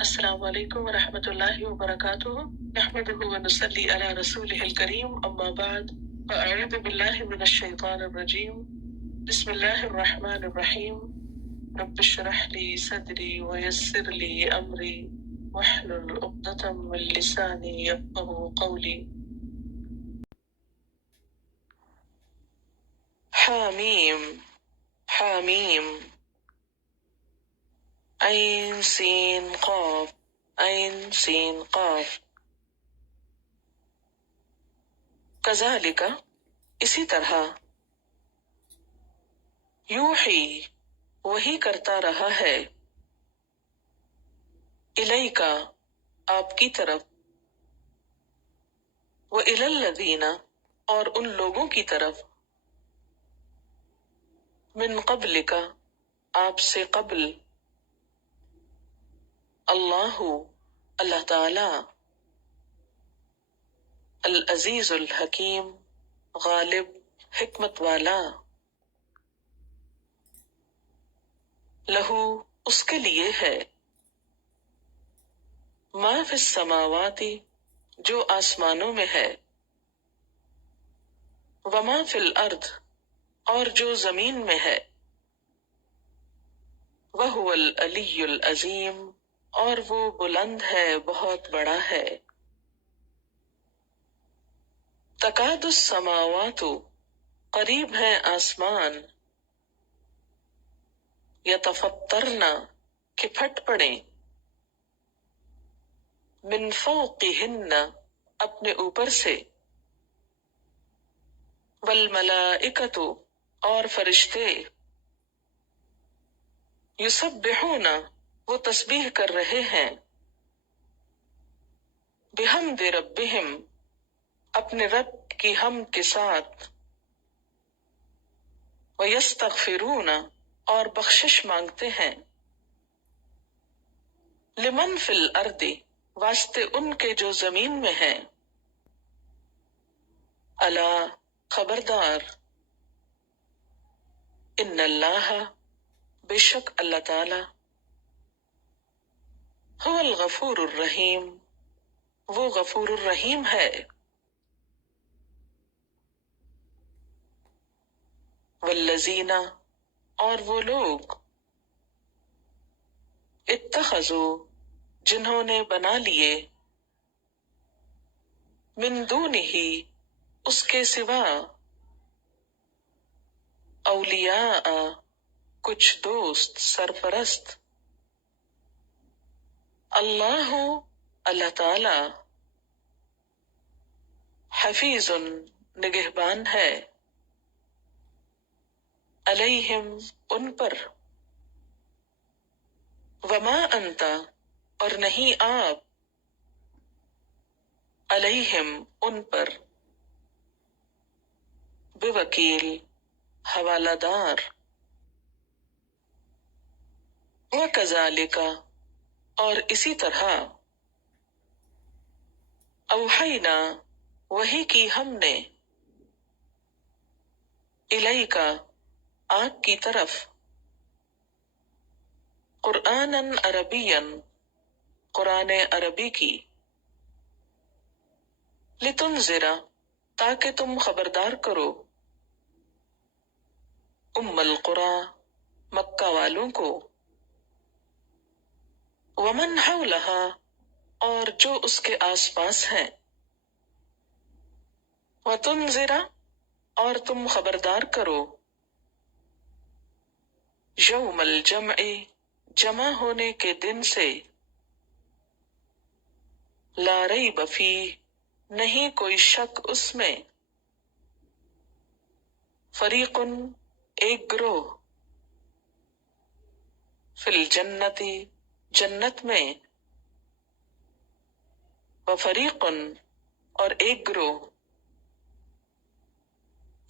السلام علیکم ورحمۃ اللہ وبرکاتہ نحمده ونصلی علی رسولہ الکریم اما بعد فاعوذ باللہ من الشیطان الرجیم بسم اللہ الرحمن الرحیم رب اشرح لی صدری ویسر لی امری واحلل عقدۃ من لسانی یفقهوا قولی حامیم حامیم عین سین قاف عین سین قاف کذالک اسی طرح یوحی وہی کرتا رہا ہے الیکا آپ کی طرف وإلی الذین اور ان لوگوں کی طرف من قبلک آپ سے قبل اللہ اللہ تعالی العزیز الحکیم غالب حکمت والا لہو اس کے لیے ہے ما فی السماوات جو آسمانوں میں ہے وما فی الارض اور جو زمین میں ہے وہو العلی العظیم اور وہ بلند ہے بہت بڑا ہے تکاد السماوات قریب ہے آسمان یتفطرن کہ پھٹ پڑیں من فوقہن اپنے اوپر سے والملائکۃ اور فرشتے یسبحون وہ تسبیح کر رہے ہیں بحمد ربہم اپنے رب کی حمد کے ساتھ ویستغفرون اور بخشش مانگتے ہیں لمن فی الارض واسطے ان کے جو زمین میں ہیں الا خبردار ان اللہ بے شک اللہ تعالی هو الغفور الرحیم وہ غفور الرحیم ہے والذین اور وہ لوگ اتخذوا جنہوں نے بنا لیے من دونہ اس کے سوا اولیاء کچھ دوست سرپرست اللہ اللہ تعالی حفیظ نگہبان ہے علیہم ان پر وما انت اور نہیں آپ علیہم ان پر بوکیل حوالہ دار وکذالک اور اسی طرح اوحینا وحی کی ہم نے الیکا آپ کی طرف قرآناً عربیاً قرآن عربی کی لتنذر تاکہ تم خبردار کرو ام القری مکہ والوں کو ومن حولہا اور جو اس کے آس پاس ہیں وتنذر اور تم خبردار کرو یوم الجمع جمع ہونے کے دن سے لا ریب فیہ نہیں کوئی شک اس میں فریق ایک گروہ فی الجنت جنت میں وفریق اور ایک گروہ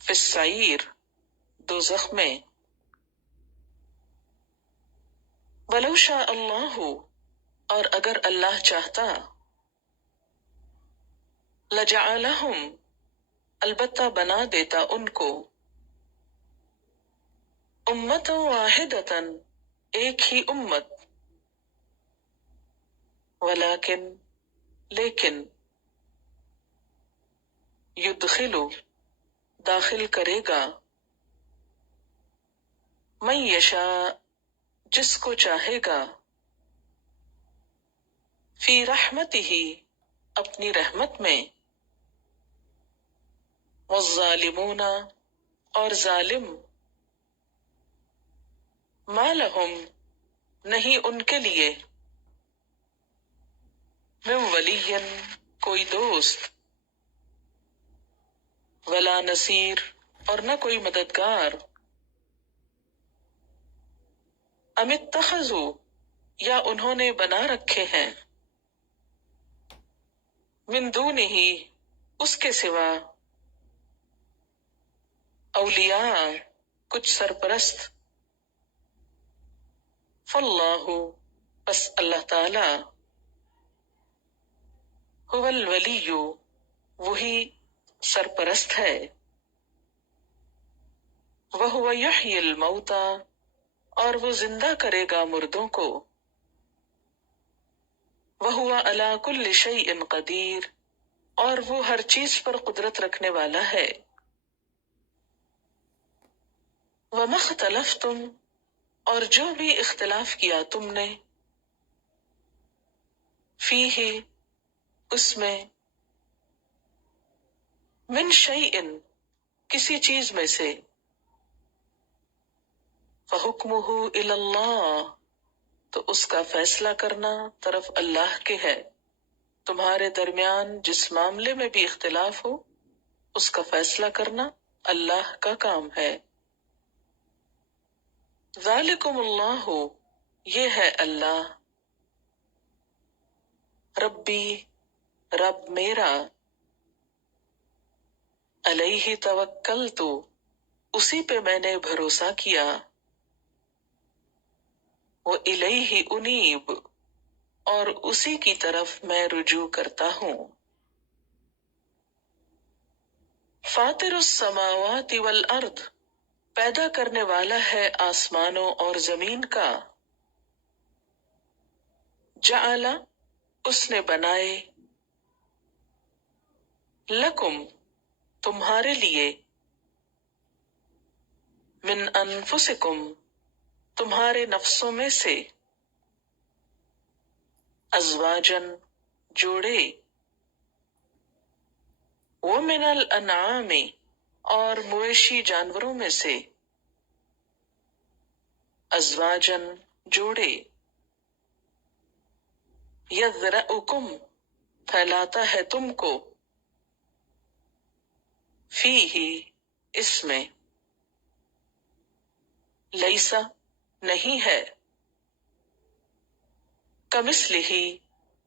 فی السعیر دوزخ میں ولو شاء اللہ اور اگر اللہ چاہتا لجعلہم البتہ بنا دیتا ان کو امۃ واحدۃ ایک ہی امت، ولیکن لیکن، یدخلو داخل کرے گا، من یشاء جس کو چاہے گا، فی رحمتہ اپنی رحمت میں، والظالمون اور ظالم، ما لہم نہیں ان کے لیے، من ولی کوئی دوست، ولا نصیر اور نہ کوئی مددگار، ام اتخذوا یا انہوں نے بنا رکھے ہیں، من دونہ اس کے سوا، اولیاء کچھ سرپرست، فاللہ بس اللہ تعالی، هو الولی وہی سرپرست ہے، وہو یحیی الموتى اور وہ زندہ کرے گا مردوں کو، وہو علی کل شیء قدیر اور وہ ہر چیز پر قدرت رکھنے والا ہے، وما اختلفتم اور جو بھی اختلاف کیا تم نے، فیہ اس میں، من شیء کسی چیز میں سے، فحکمہ الی اللہ تو اس کا فیصلہ کرنا طرف اللہ کے ہے، تمہارے درمیان جس معاملے میں بھی اختلاف ہو اس کا فیصلہ کرنا اللہ کا کام ہے، ذالکم اللہ یہ ہے اللہ، ربی رب میرا، علیہ توکلت اسی پہ میں نے بھروسہ کیا، وإلیہ انیب اور اسی کی طرف میں رجوع کرتا ہوں، فاطر السماوات والارض پیدا کرنے والا ہے آسمانوں اور زمین کا، جعل اس نے بنائے، لکم تمہارے لیے، من انفسکم تمہارے نفسوں میں سے، ازواجن جوڑے، ومن الانعام اور مویشی جانوروں میں سے، ازواجن جوڑے، یذرأکم پھیلاتا ہے تم کو، فیہ اس میں، لیسا نہیں ہے، کمثلہ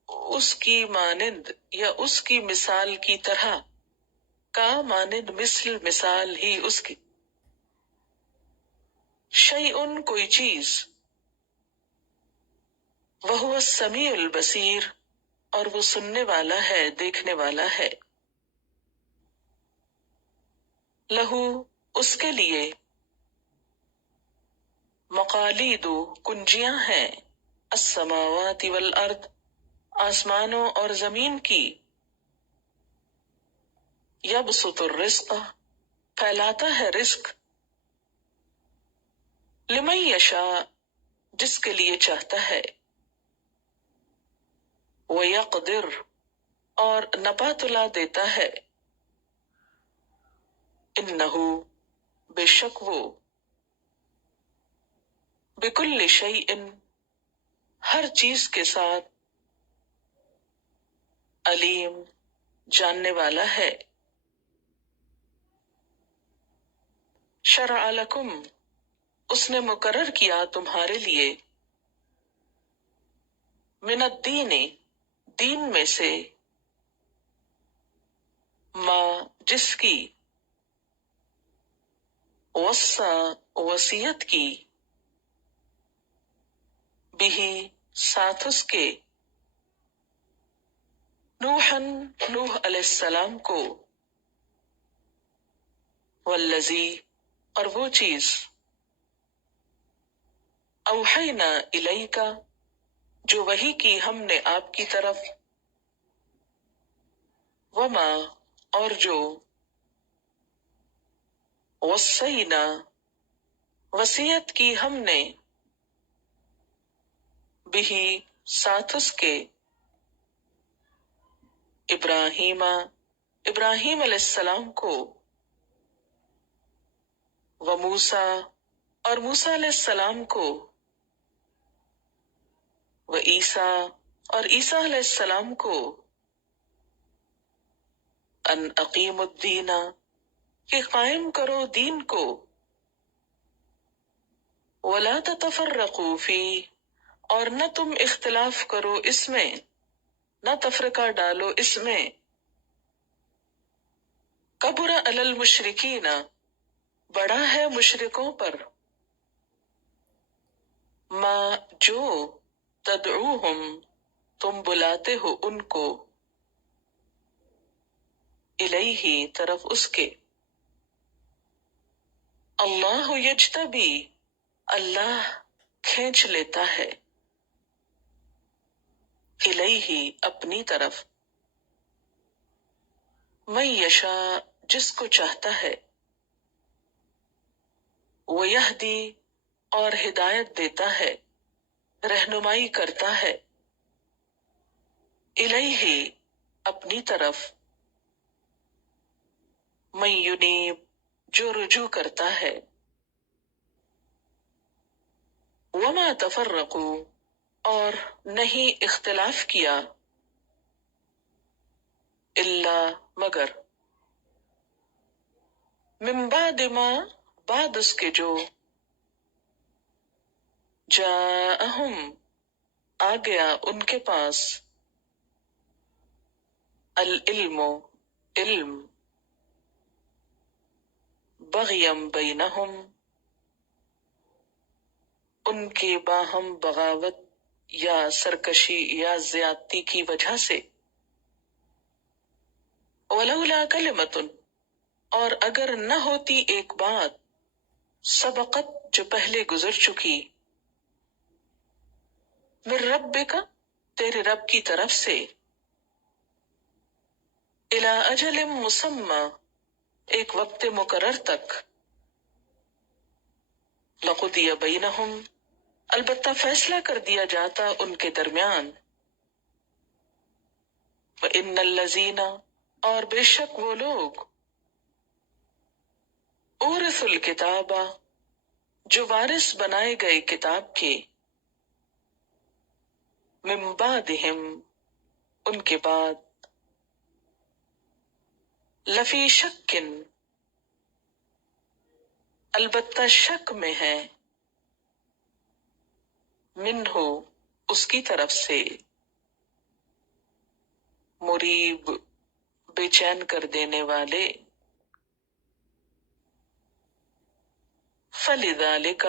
اس کی مانند یا اس کی مثال کی طرح، کا مانند مثل مثال ہی اس کی، شیء کوئی چیز، وہو السمیع البصیر اور وہ سننے والا ہے دیکھنے والا ہے، لہو اس کے لیے، مقالید کنجیاں ہیں، السماوات والارض آسمانوں اور زمین کی، یبسط الرزق پھیلاتا ہے رزق، لمن یشاء جس کے لیے چاہتا ہے، ویقدر اور نپا تلا دیتا ہے، انہو بے شک وہ، بکل شیء ہر چیز کے ساتھ، علیم جاننے والا ہے، شرع لکم اس نے مقرر کیا تمہارے لیے، من الدین دین میں سے، ما جس کی، وصى وصیت کی، بھی ساتھ اس کے، نوحً نوح علیہ السلام کو، والذی اور وہ چیز، اوحینا الیکا، جو وحی کی ہم نے آپ کی طرف، وما، اور جو، وصینا، وصیت کی ہم نے، بہی، ساتھ اس کے، ابراہیم، ابراہیم علیہ السلام کو، وموسیٰ، اور موسیٰ علیہ السلام کو، وعیسیٰ، اور عیسیٰ علیہ السلام کو، ان اقیم الدین، کہ قائم کرو دین کو، ولا تتفرقوا فیہ، اور نہ تم اختلاف کرو اس میں، نہ تفرقہ ڈالو اس میں، کبر علی المشرکین، بڑا ہے مشرکوں پر، ما، جو، تدعوہم، تم بلاتے ہو ان کو، الیہ، طرف اس کے، اللہ یجتبی، اللہ کھینچ لیتا ہے، الیہ، اپنی طرف، من یشاء، جس کو چاہتا ہے، ویہدی، اور ہدایت دیتا ہے، رہنمائی کرتا ہے، الیہ، اپنی طرف، من ینیب، جو رجوع کرتا ہے، وما تفرقوا، اور نہیں اختلاف کیا، الا، مگر، من بعد ما، بعد اس کے جو، جاءہم، آ گیا ان کے پاس، العلم، علم، بغیم بینہم، ان کی باہم بغاوت یا سرکشی یا زیادتی کی وجہ سے، ولولا کلمۃ، اور اگر نہ ہوتی ایک بات، سبقت، جو پہلے گزر چکی، من ربک، تیرے رب کی طرف سے، الی اجل مسمی، ایک وقت مقرر تک، لقضی بینہم، البتہ فیصلہ کر دیا جاتا ان کے درمیان، وَإِنَّ الَّذِينَ، اور بے شک وہ لوگ، اورثوا الکتاب، جو وارث بنائے گئے کتاب کے، من بعدہم، ان کے بعد، لفی شک، البتہ شک میں ہے، منہ، اس کی طرف سے، مریب، بے چین کر دینے والے، فلذالک،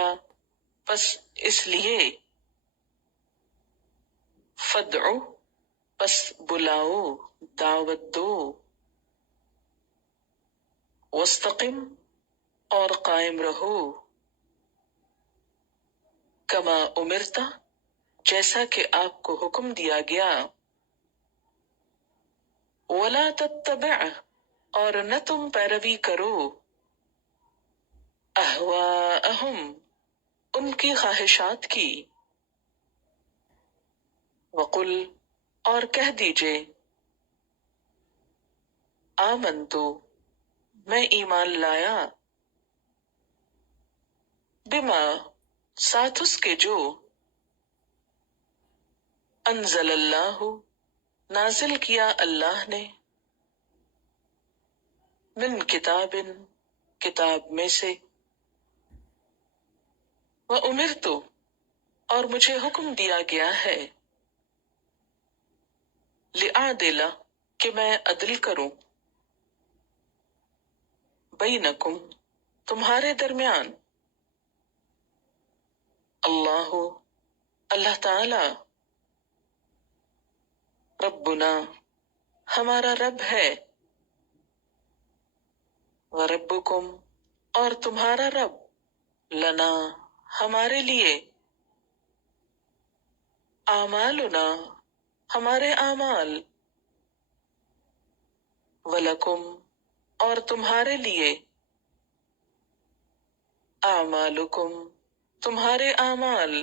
پس اس لیے، فدعو، پس بلاؤ، دعوت دو، واستقم، اور قائم رہو، کما امرتا، جیسا کہ آپ کو حکم دیا گیا، ولا تتبع، اور نہ تم پیروی کرو، اہواءہم، ان کی خواہشات کی، وقل، اور کہہ دیجئے، آمنتو، میں ایمان لایا، بما، ساتھ اس کے جو، انزل اللہ، نازل کیا اللہ نے، من کتاب، کتاب میں سے، وَأُمِرْتُ، اور مجھے حکم دیا گیا ہے، لِأَعْدِلَ، کہ میں عدل کروں، بینکم، تمہارے درمیان، اللہ، اللہ تعالی، ربنا، ہمارا رب ہے، وربکم، اور تمہارا رب، لنا، ہمارے لیے، اعمالنا ہمارے اعمال، ولکم اور تمہارے لیے، اعمالکم تمہارے اعمال،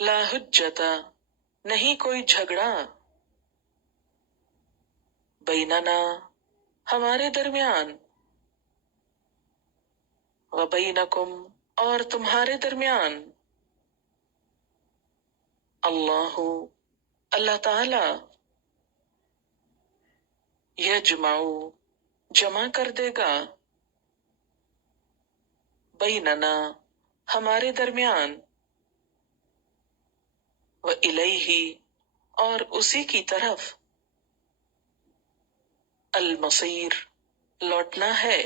لا حجت نہیں کوئی جھگڑا، بیننا ہمارے درمیان، وبینکم اور تمہارے درمیان، اللہ اللہ تعالی، یجمع جمع کر دے گا، بیننا ہمارے درمیان، وإلیہ اور اسی کی طرف، المصیر لوٹنا ہے۔